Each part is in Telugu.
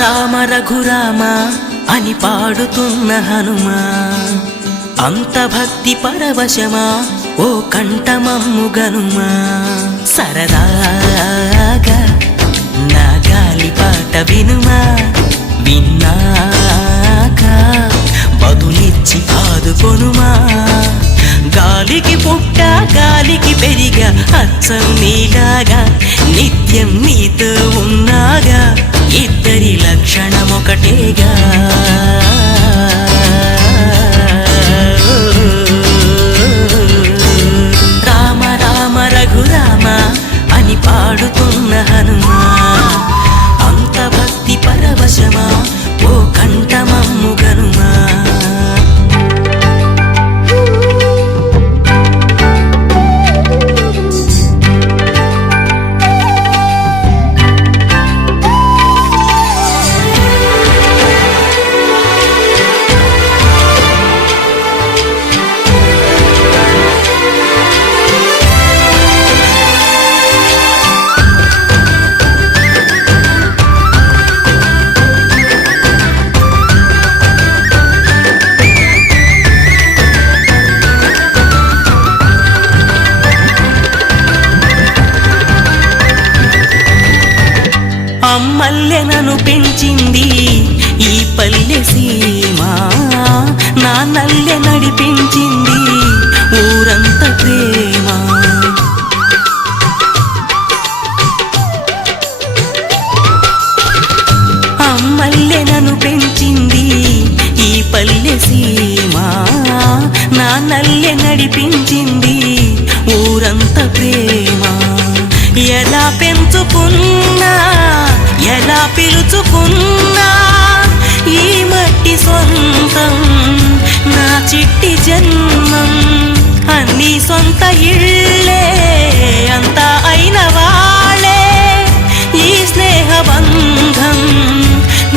రామ రఘురామ అని పాడుతున్న హనుమా, అంత భక్తి పరవశమా ఓ కంఠమమ్ము గనుమా. సరదాగా నా గాలి పాట వినుమా, విన్నాక బదులిచ్చి ఆదుకొనుమా. గాలికి పుట్ట గాలికి పెరిగా అచ్చం నీలాగా, నిత్యం నీతో ఉన్నాగా, ఇద్దరి లక్షణమొకటేగా. రామ రామ రఘురామ అని పాడుతున్న హనుమా, అంత భక్తి పరవశమా ఓ కంఠమమ్ము గనుమా. అమ్మల్లె నన్ను పెంచింది ఈ పల్లె సీమ, నా నల్లె నడిపించింది ఊరంత ప్రేమ. అమ్మల్లె నన్ను పెంచింది ఈ పల్లె సీమ, నా నల్లె నడిపించింది ఊరంత ప్రేమ. ఎలా పెంచుకున్నా ఎలా పిలుచుకున్నా ఈ మట్టి సొంతం, నా చిట్టి జన్మం. అన్ని సొంత ఇళ్ళే అంతా అయిన వాళ్ళే ఈ స్నేహ బంధం,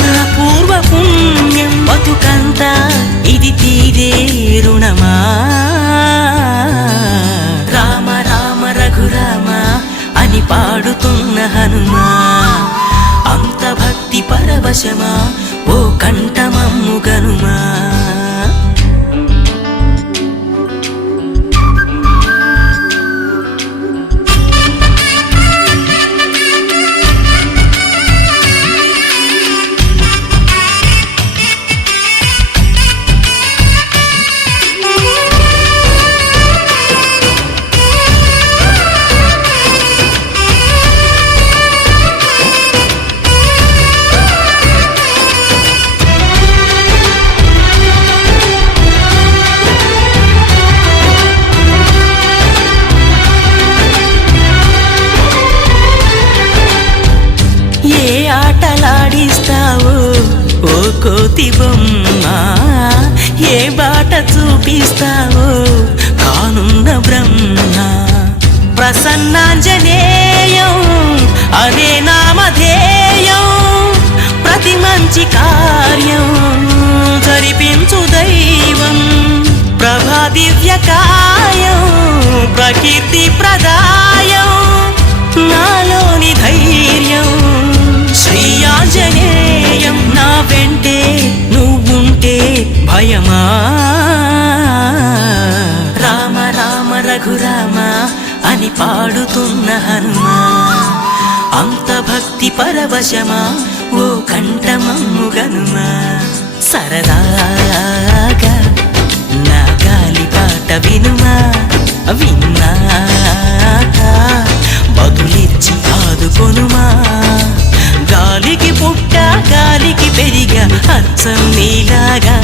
నా పూర్వ పుణ్యం. బతుకంతా ఇది తీరే రుణమా. రామ రామ రఘురామ అని పాడుతున్న హనుమా, అంత భక్తి పరవశమా ఓ కంఠమమ్ము గనుమా. ఆటలాడిస్తావో ఓ కోతి బొమ్మ, ఏ బాట చూపిస్తావో కానున్న బ్రహ్మ. ప్రసన్నాంజనేయం అనే నామధేయం, ప్రతి మంచి కార్యం జరిపించు దైవం. ప్రభా దివ్యకాయం ప్రకీర్తి ప్రదాయం, నాలోని ధైర్యం శ్రీ ఆంజనేయం. నా వెంటే నువ్వుంటే భయమా. రామ రామ రఘురామ అని పాడుతున్న హనుమా, అంత భక్తి పరవశమా ఓ కంఠమమ్ము గనుమా. సరదాగా నా గాలి పాట వినుమా, విన్నాక బదులిచ్చి ఆదుకొనుమా. గాలికి పుట్ట గాలికి అచ్చం నీలాగా